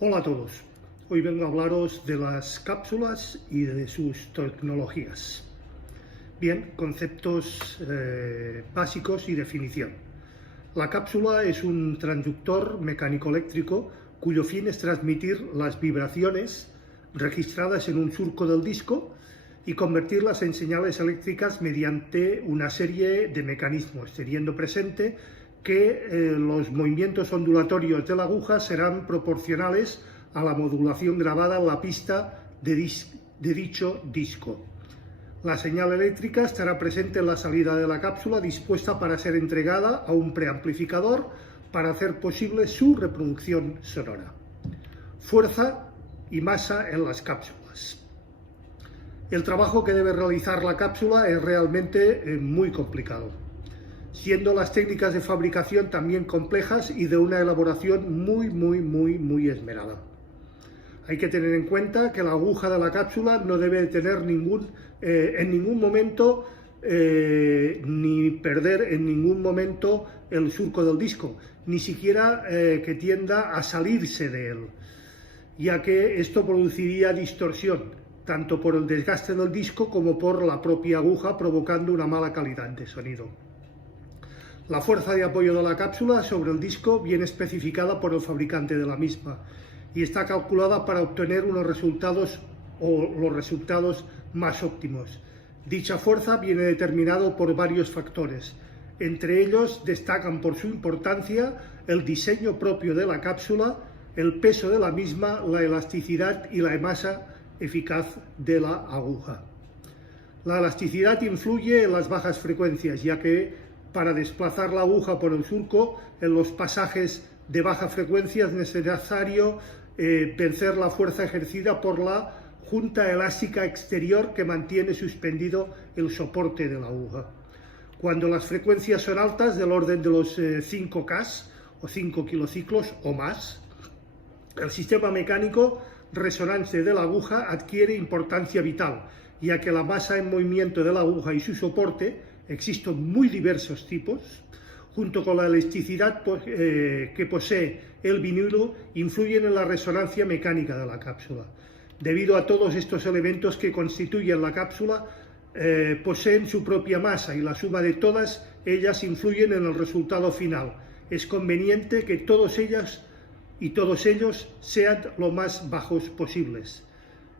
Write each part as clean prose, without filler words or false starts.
Hola a todos, hoy vengo a hablaros de las cápsulas y de sus tecnologías. Bien, conceptos básicos y definición. La cápsula es un transductor mecánico-eléctrico cuyo fin es transmitir las vibraciones registradas en un surco del disco y convertirlas en señales eléctricas mediante una serie de mecanismos, teniendo presente que los movimientos ondulatorios de la aguja serán proporcionales a la modulación grabada en la pista de dicho disco. La señal eléctrica estará presente en la salida de la cápsula, dispuesta para ser entregada a un preamplificador para hacer posible su reproducción sonora. Fuerza y masa en las cápsulas. El trabajo que debe realizar la cápsula es realmente muy complicado, siendo las técnicas de fabricación también complejas y de una elaboración muy esmerada. Hay que tener en cuenta que la aguja de la cápsula no debe tener en ningún momento ni perder en ningún momento el surco del disco, ni siquiera que tienda a salirse de él, ya que esto produciría distorsión, tanto por el desgaste del disco como por la propia aguja, provocando una mala calidad de sonido. La fuerza de apoyo de la cápsula sobre el disco viene especificada por el fabricante de la misma y está calculada para obtener los resultados más óptimos. Dicha fuerza viene determinada por varios factores. Entre ellos destacan por su importancia el diseño propio de la cápsula, el peso de la misma, la elasticidad y la masa eficaz de la aguja. La elasticidad influye en las bajas frecuencias, ya que para desplazar la aguja por el surco en los pasajes de baja frecuencia es necesario vencer la fuerza ejercida por la junta elástica exterior que mantiene suspendido el soporte de la aguja. Cuando las frecuencias son altas, del orden de los 5K o 5 kilociclos o más, el sistema mecánico resonante de la aguja adquiere importancia vital, ya que la masa en movimiento de la aguja y su soporte, existen muy diversos tipos, junto con la elasticidad que posee el vinilo, influyen en la resonancia mecánica de la cápsula. Debido a todos estos elementos que constituyen la cápsula, poseen su propia masa y la suma de todas ellas influyen en el resultado final. Es conveniente que todos ellos sean lo más bajos posibles.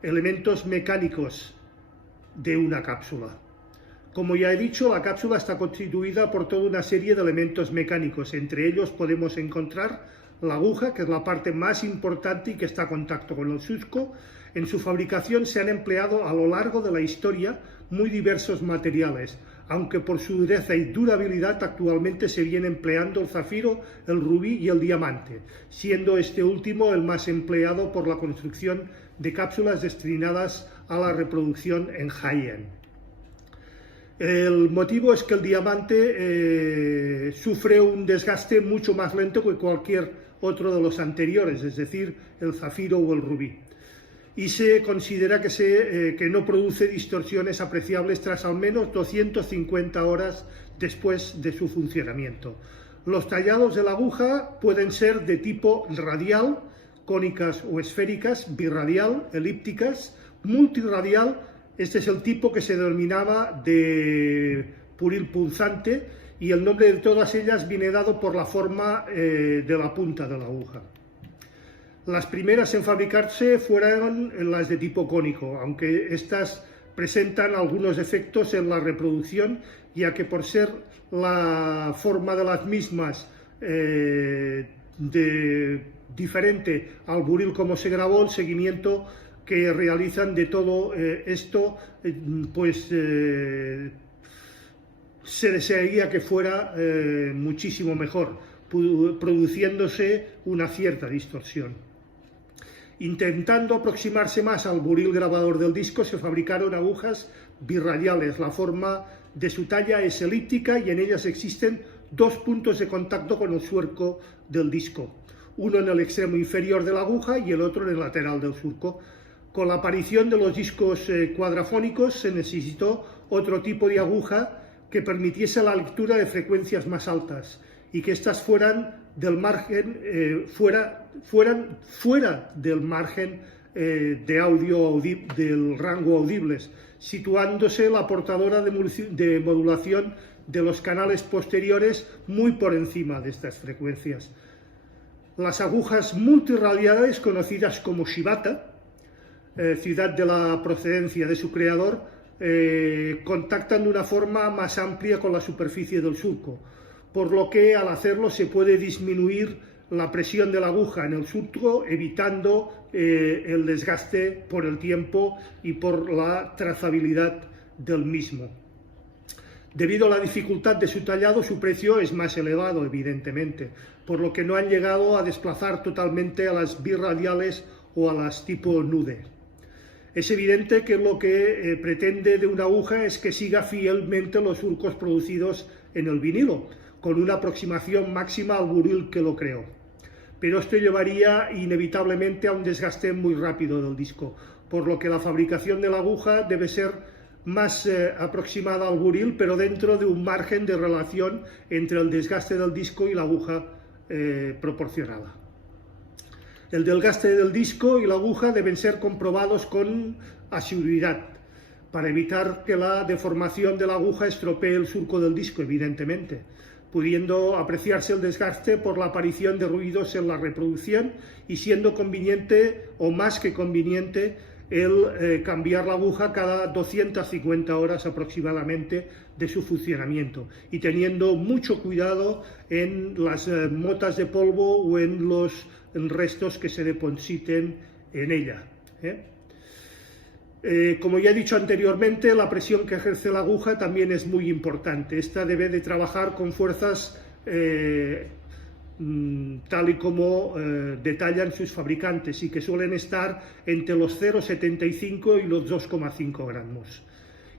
Elementos mecánicos de una cápsula. Como ya he dicho, la cápsula está constituida por toda una serie de elementos mecánicos. Entre ellos podemos encontrar la aguja, que es la parte más importante y que está en contacto con el surco. En su fabricación se han empleado a lo largo de la historia muy diversos materiales, aunque por su dureza y durabilidad actualmente se viene empleando el zafiro, el rubí y el diamante, siendo este último el más empleado por la construcción de cápsulas destinadas a la reproducción en high-end. El motivo es que el diamante sufre un desgaste mucho más lento que cualquier otro de los anteriores, es decir, el zafiro o el rubí, y se considera que no produce distorsiones apreciables tras al menos 250 horas después de su funcionamiento. Los tallados de la aguja pueden ser de tipo radial, cónicas o esféricas, birradial, elípticas, multiradial. Este es el tipo que se denominaba de puril punzante y el nombre de todas ellas viene dado por la forma de la punta de la aguja. Las primeras en fabricarse fueron las de tipo cónico, aunque estas presentan algunos defectos en la reproducción, ya que por ser la forma de las mismas diferente al buril como se grabó, el seguimiento que realizan de todo esto, se desearía que fuera muchísimo mejor, produciéndose una cierta distorsión. Intentando aproximarse más al buril grabador del disco, se fabricaron agujas birradiales. La forma de su talla es elíptica y en ellas existen dos puntos de contacto con el surco del disco, uno en el extremo inferior de la aguja y el otro en el lateral del surco. Con la aparición de los discos cuadrafónicos se necesitó otro tipo de aguja que permitiese la lectura de frecuencias más altas y que éstas fueran del margen, fuera del margen de audio del rango audibles, situándose la portadora de modulación de los canales posteriores muy por encima de estas frecuencias. Las agujas multiradiales, conocidas como Shibata, ciudad de la procedencia de su creador, contactan de una forma más amplia con la superficie del surco, por lo que al hacerlo se puede disminuir la presión de la aguja en el surco, evitando el desgaste por el tiempo y por la trazabilidad del mismo. Debido a la dificultad de su tallado, su precio es más elevado, evidentemente, por lo que no han llegado a desplazar totalmente a las birradiales o a las tipo nude. Es evidente que lo que pretende de una aguja es que siga fielmente los surcos producidos en el vinilo, con una aproximación máxima al buril que lo creó. Pero esto llevaría inevitablemente a un desgaste muy rápido del disco, por lo que la fabricación de la aguja debe ser más aproximada al buril, pero dentro de un margen de relación entre el desgaste del disco y la aguja proporcionada. El desgaste del disco y la aguja deben ser comprobados con asiduidad, para evitar que la deformación de la aguja estropee el surco del disco, evidentemente, pudiendo apreciarse el desgaste por la aparición de ruidos en la reproducción y siendo conveniente o más que conveniente el cambiar la aguja cada 250 horas aproximadamente de su funcionamiento y teniendo mucho cuidado en las motas de polvo o en los restos que se depositen en ella. Como ya he dicho anteriormente, la presión que ejerce la aguja también es muy importante. Esta debe de trabajar con fuerzas tal y como detallan sus fabricantes y que suelen estar entre los 0,75 y los 2,5 gramos,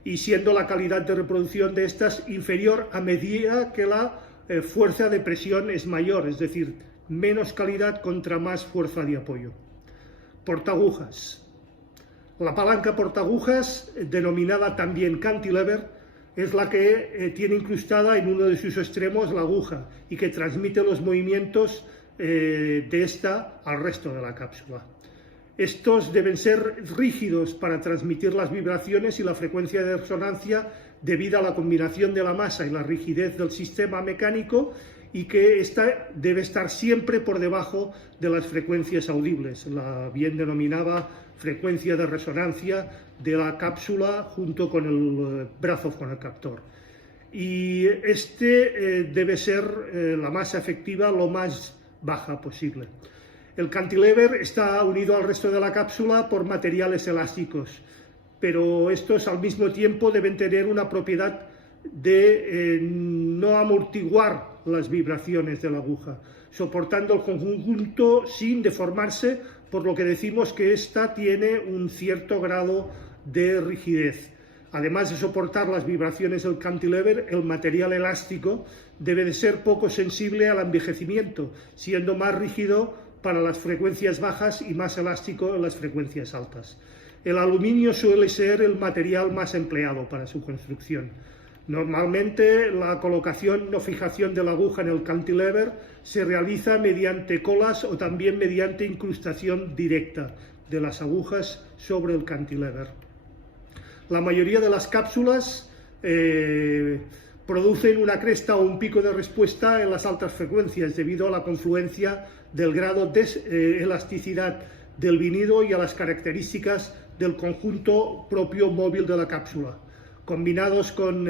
y siendo la calidad de reproducción de estas inferior a medida que la fuerza de presión es mayor, es decir, menos calidad contra más fuerza de apoyo. Portaagujas. La palanca portaagujas, denominada también cantilever, es la que tiene incrustada en uno de sus extremos la aguja y que transmite los movimientos de esta al resto de la cápsula. Estos deben ser rígidos para transmitir las vibraciones y la frecuencia de resonancia debido a la combinación de la masa y la rigidez del sistema mecánico, y que esta debe estar siempre por debajo de las frecuencias audibles, la bien denominada frecuencia de resonancia de la cápsula junto con el brazo fonocaptor. Y debe ser la masa efectiva lo más baja posible. El cantilever está unido al resto de la cápsula por materiales elásticos, pero estos al mismo tiempo deben tener una propiedad de no amortiguar las vibraciones de la aguja, soportando el conjunto sin deformarse, por lo que decimos que ésta tiene un cierto grado de rigidez. Además de soportar las vibraciones del cantilever, el material elástico debe de ser poco sensible al envejecimiento, siendo más rígido para las frecuencias bajas y más elástico en las frecuencias altas. El aluminio suele ser el material más empleado para su construcción. Normalmente la colocación o fijación de la aguja en el cantilever se realiza mediante colas o también mediante incrustación directa de las agujas sobre el cantilever. La mayoría de las cápsulas producen una cresta o un pico de respuesta en las altas frecuencias debido a la confluencia del grado de elasticidad del vinilo y a las características del conjunto propio móvil de la cápsula, combinados con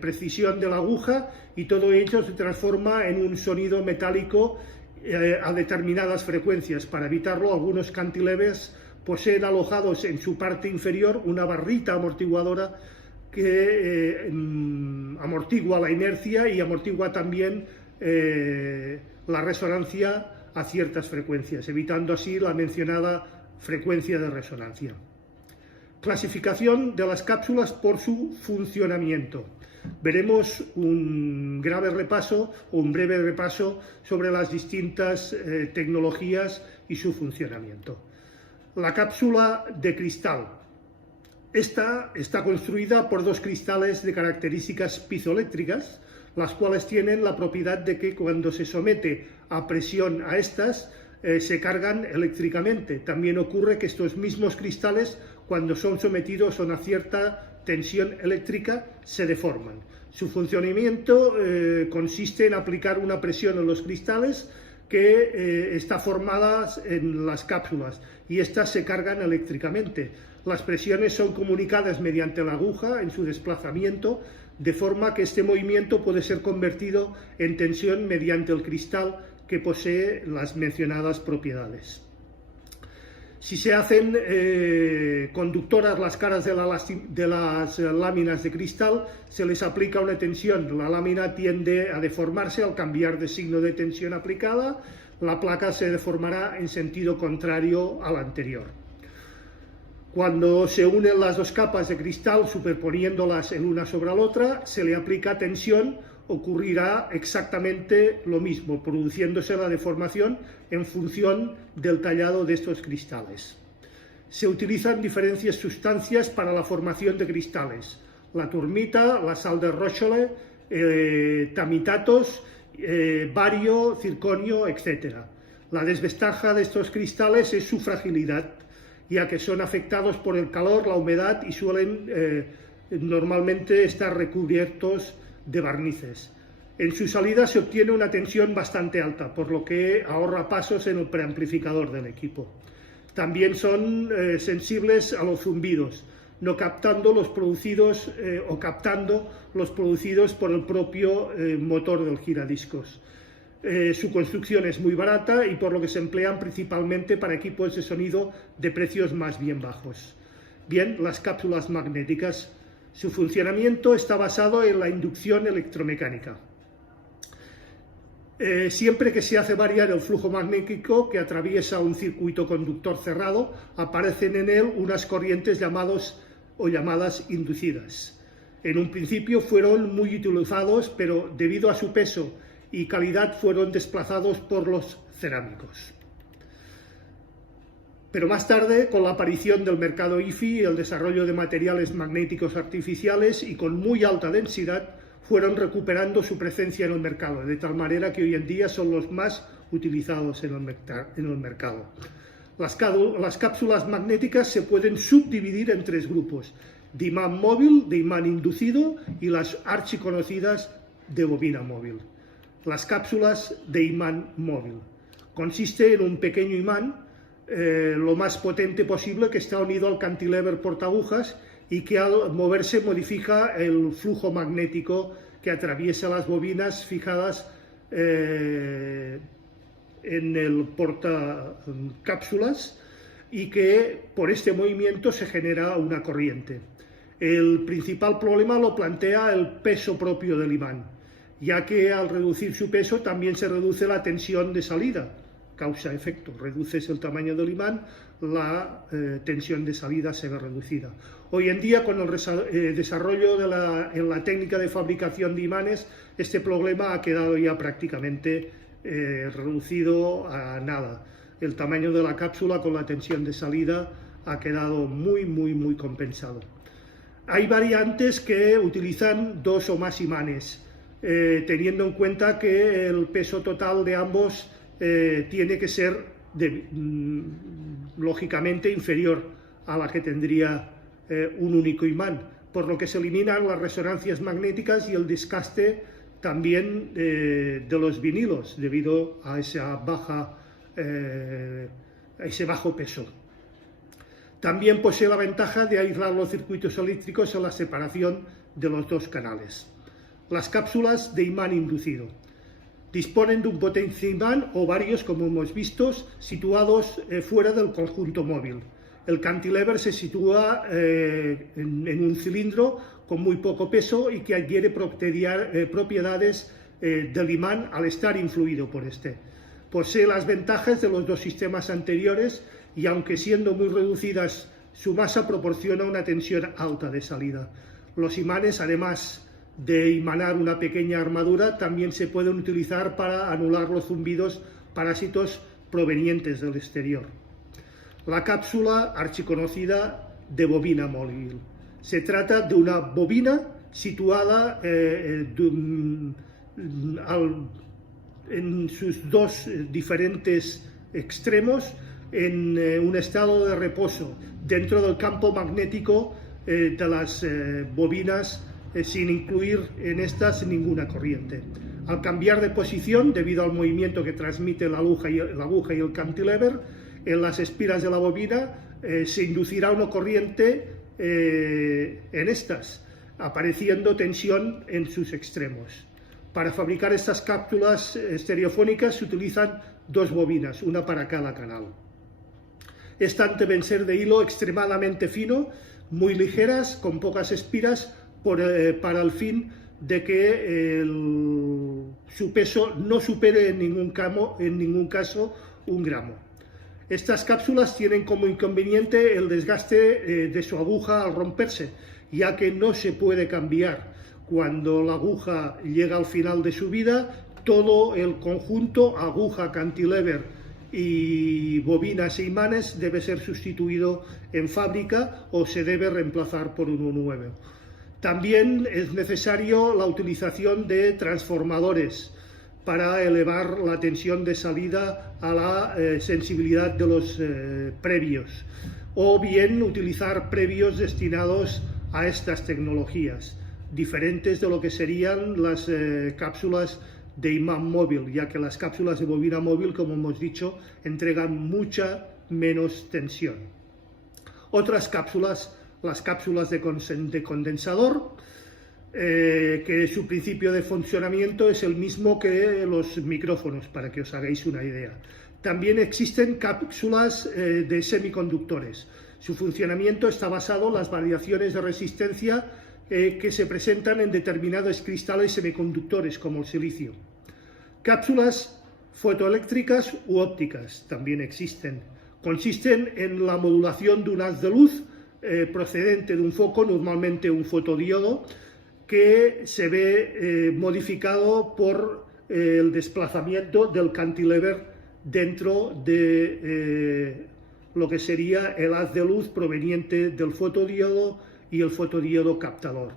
precisión de la aguja, y todo ello se transforma en un sonido metálico a determinadas frecuencias. Para evitarlo, algunos cantilevers poseen alojados en su parte inferior una barrita amortiguadora que amortigua la inercia y amortigua también la resonancia a ciertas frecuencias, evitando así la mencionada frecuencia de resonancia. Clasificación de las cápsulas por su funcionamiento. Veremos un breve repaso sobre las distintas tecnologías y su funcionamiento. La cápsula de cristal. Esta está construida por dos cristales de características piezoeléctricas, las cuales tienen la propiedad de que cuando se somete a presión a estas, se cargan eléctricamente. También ocurre que estos mismos cristales, cuando son sometidos a una cierta tensión eléctrica, se deforman. Su funcionamiento consiste en aplicar una presión en los cristales que está formada en las cápsulas y estas se cargan eléctricamente. Las presiones son comunicadas mediante la aguja en su desplazamiento, de forma que este movimiento puede ser convertido en tensión mediante el cristal que posee las mencionadas propiedades. Si se hacen conductoras las caras de las láminas de cristal, se les aplica una tensión. La lámina tiende a deformarse al cambiar de signo de tensión aplicada. La placa se deformará en sentido contrario al anterior. Cuando se unen las dos capas de cristal superponiéndolas en una sobre la otra, se le aplica tensión. Ocurrirá exactamente lo mismo, produciéndose la deformación en función del tallado de estos cristales. Se utilizan diferentes sustancias para la formación de cristales: la turmita, la sal de Rochelle, tamitatos, bario, circonio, etc. La desventaja de estos cristales es su fragilidad, ya que son afectados por el calor, la humedad y suelen normalmente estar recubiertos de barnices. En su salida se obtiene una tensión bastante alta, por lo que ahorra pasos en el preamplificador del equipo. También son sensibles a los zumbidos, no captando los producidos captando los producidos por el propio motor del giradiscos. Su construcción es muy barata y por lo que se emplean principalmente para equipos de sonido de precios más bien bajos. Bien, las cápsulas magnéticas. Su funcionamiento está basado en la inducción electromecánica. Siempre que se hace variar el flujo magnético que atraviesa un circuito conductor cerrado, aparecen en él unas corrientes llamadas inducidas. En un principio fueron muy utilizados, pero debido a su peso y calidad fueron desplazados por los cerámicos. Pero más tarde, con la aparición del mercado IFI y el desarrollo de materiales magnéticos artificiales y con muy alta densidad, fueron recuperando su presencia en el mercado, de tal manera que hoy en día son los más utilizados en el mercado. Las cápsulas magnéticas se pueden subdividir en tres grupos: de imán móvil, de imán inducido y las archiconocidas de bobina móvil. Las cápsulas de imán móvil consiste en un pequeño imán lo más potente posible, que está unido al cantilever portaagujas y que al moverse modifica el flujo magnético que atraviesa las bobinas fijadas en el portacápsulas, y que por este movimiento se genera una corriente. El principal problema lo plantea el peso propio del imán, ya que al reducir su peso también se reduce la tensión de salida. Causa-efecto: reduces el tamaño del imán, la tensión de salida se ve reducida. Hoy en día, con el desarrollo en la técnica de fabricación de imanes, este problema ha quedado ya prácticamente reducido a nada. El tamaño de la cápsula con la tensión de salida ha quedado muy compensado. Hay variantes que utilizan dos o más imanes, teniendo en cuenta que el peso total de ambos tiene que ser lógicamente inferior a la que tendría un único imán, por lo que se eliminan las resonancias magnéticas y el desgaste también de los vinilos debido a ese bajo peso. También posee la ventaja de aislar los circuitos eléctricos en la separación de los dos canales. Las cápsulas de imán inducido disponen de un potenciaimán o varios, como hemos visto, situados fuera del conjunto móvil. El cantilever se sitúa en un cilindro con muy poco peso y que adquiere propiedades del imán al estar influido por este. Posee las ventajas de los dos sistemas anteriores y, aunque siendo muy reducidas, su masa proporciona una tensión alta de salida. Los imanes, además de imanar una pequeña armadura, también se pueden utilizar para anular los zumbidos parásitos provenientes del exterior. La cápsula archiconocida de bobina móvil. Se trata de una bobina situada en sus dos diferentes extremos en un estado de reposo dentro del campo magnético de las bobinas, sin incluir en estas ninguna corriente. Al cambiar de posición, debido al movimiento que transmite la aguja y el cantilever, en las espiras de la bobina se inducirá una corriente en estas, apareciendo tensión en sus extremos. Para fabricar estas cápsulas estereofónicas se utilizan dos bobinas, una para cada canal. Estas deben ser de hilo extremadamente fino, muy ligeras, con pocas espiras, para el fin de que su peso no supere en ningún caso 1 gramo. Estas cápsulas tienen como inconveniente el desgaste de su aguja al romperse, ya que no se puede cambiar. Cuando la aguja llega al final de su vida, todo el conjunto, aguja, cantilever y bobinas e imanes, debe ser sustituido en fábrica o se debe reemplazar por uno nuevo. También es necesario la utilización de transformadores para elevar la tensión de salida a la sensibilidad de los previos, o bien utilizar previos destinados a estas tecnologías, diferentes de lo que serían las cápsulas de imán móvil, ya que las cápsulas de bobina móvil, como hemos dicho, entregan mucha menos tensión. Otras cápsulas, las cápsulas de condensador, que su principio de funcionamiento es el mismo que los micrófonos, para que os hagáis una idea. También existen cápsulas de semiconductores. Su funcionamiento está basado en las variaciones de resistencia que se presentan en determinados cristales semiconductores, como el silicio. Cápsulas fotoeléctricas u ópticas también existen. Consisten en la modulación de un haz de luz procedente de un foco, normalmente un fotodiodo, que se ve modificado por el desplazamiento del cantilever dentro de lo que sería el haz de luz proveniente del fotodiodo y el fotodiodo captador.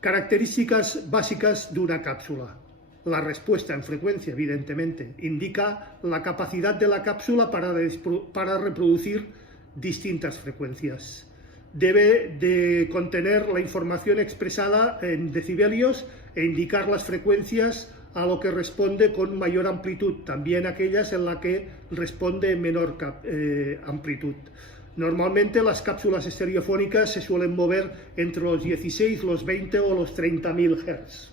Características básicas de una cápsula. La respuesta en frecuencia, evidentemente, indica la capacidad de la cápsula para reproducir distintas frecuencias. Debe de contener la información expresada en decibelios e indicar las frecuencias a lo que responde con mayor amplitud, también aquellas en las que responde en menor amplitud. Normalmente las cápsulas estereofónicas se suelen mover entre los 16, los 20 o los 30.000 Hz.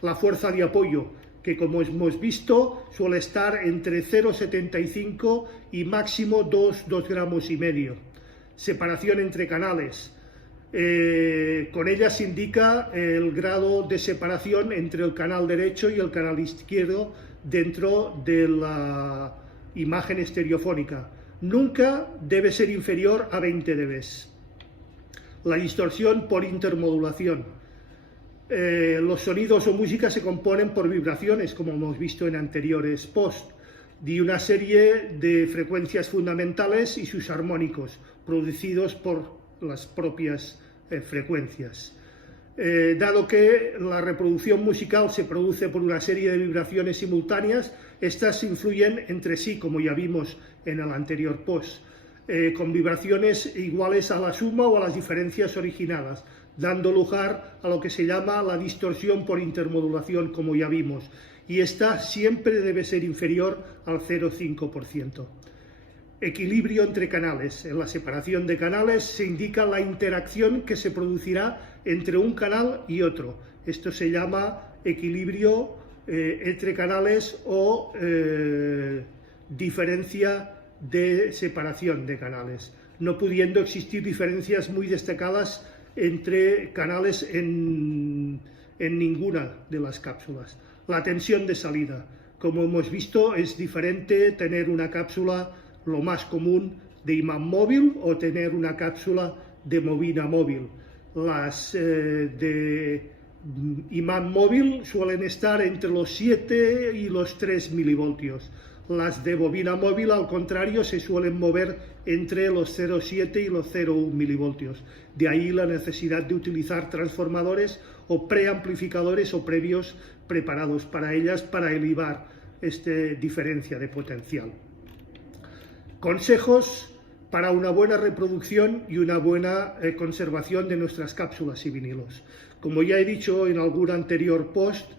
La fuerza de apoyo, que como hemos visto suele estar entre 0,75 y máximo 2 gramos y medio. Separación entre canales. Con ella se indica el grado de separación entre el canal derecho y el canal izquierdo dentro de la imagen estereofónica. Nunca debe ser inferior a 20 dB. La distorsión por intermodulación. Los sonidos o música se componen por vibraciones, como hemos visto en anteriores posts, de una serie de frecuencias fundamentales y sus armónicos, producidos por las propias frecuencias. Dado que la reproducción musical se produce por una serie de vibraciones simultáneas, estas influyen entre sí, como ya vimos en el anterior post, con vibraciones iguales a la suma o a las diferencias originadas, dando lugar a lo que se llama la distorsión por intermodulación, como ya vimos, y esta siempre debe ser inferior al 0,5%. Equilibrio entre canales. En la separación de canales se indica la interacción que se producirá entre un canal y otro. Esto se llama equilibrio entre canales o diferencia de separación de canales, no pudiendo existir diferencias muy destacadas entre canales en ninguna de las cápsulas. La tensión de salida. Como hemos visto, es diferente tener una cápsula, lo más común, de imán móvil o tener una cápsula de bobina móvil. Las de imán móvil suelen estar entre los 7 y los 3 milivoltios. Las de bobina móvil, al contrario, se suelen mover entre los 0,7 y los 0,1 milivoltios. De ahí la necesidad de utilizar transformadores o preamplificadores o previos preparados para ellas para elevar esta diferencia de potencial. Consejos para una buena reproducción y una buena conservación de nuestras cápsulas y vinilos. Como ya he dicho en algún anterior post,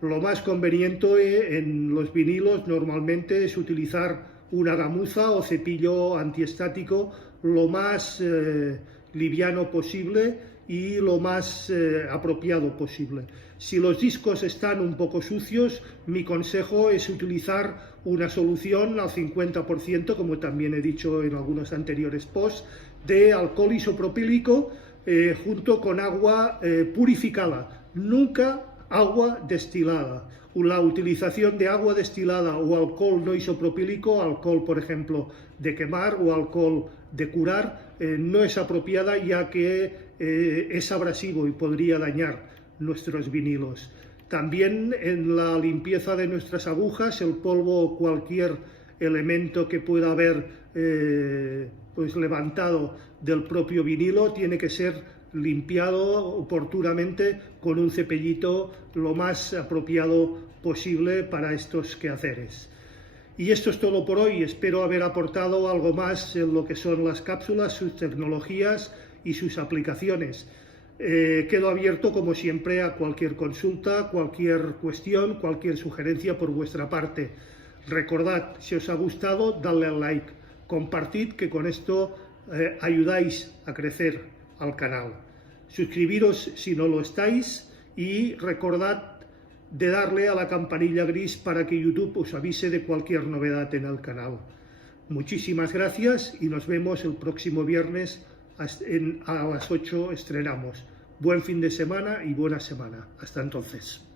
lo más conveniente en los vinilos normalmente es utilizar una gamuza o cepillo antiestático lo más liviano posible y lo más apropiado posible. Si los discos están un poco sucios, mi consejo es utilizar una solución al 50%, como también he dicho en algunos anteriores posts, de alcohol isopropílico junto con agua purificada, nunca agua destilada. La utilización de agua destilada o alcohol no isopropílico, alcohol por ejemplo de quemar o alcohol de curar, no es apropiada, ya que es abrasivo y podría dañar nuestros vinilos. También en la limpieza de nuestras agujas, el polvo o cualquier elemento que pueda haber pues levantado del propio vinilo tiene que ser limpiado oportunamente con un cepillito lo más apropiado posible para estos quehaceres. Y esto es todo por hoy. Espero haber aportado algo más en lo que son las cápsulas, sus tecnologías y sus aplicaciones. Quedo abierto, como siempre, a cualquier consulta, cualquier cuestión, cualquier sugerencia por vuestra parte. Recordad, si os ha gustado, dadle al like, compartid, que con esto ayudáis a crecer al canal. Suscribiros si no lo estáis y recordad de darle a la campanilla gris para que YouTube os avise de cualquier novedad en el canal. Muchísimas gracias y nos vemos el próximo viernes a las 8 estrenamos. Buen fin de semana y buena semana. Hasta entonces.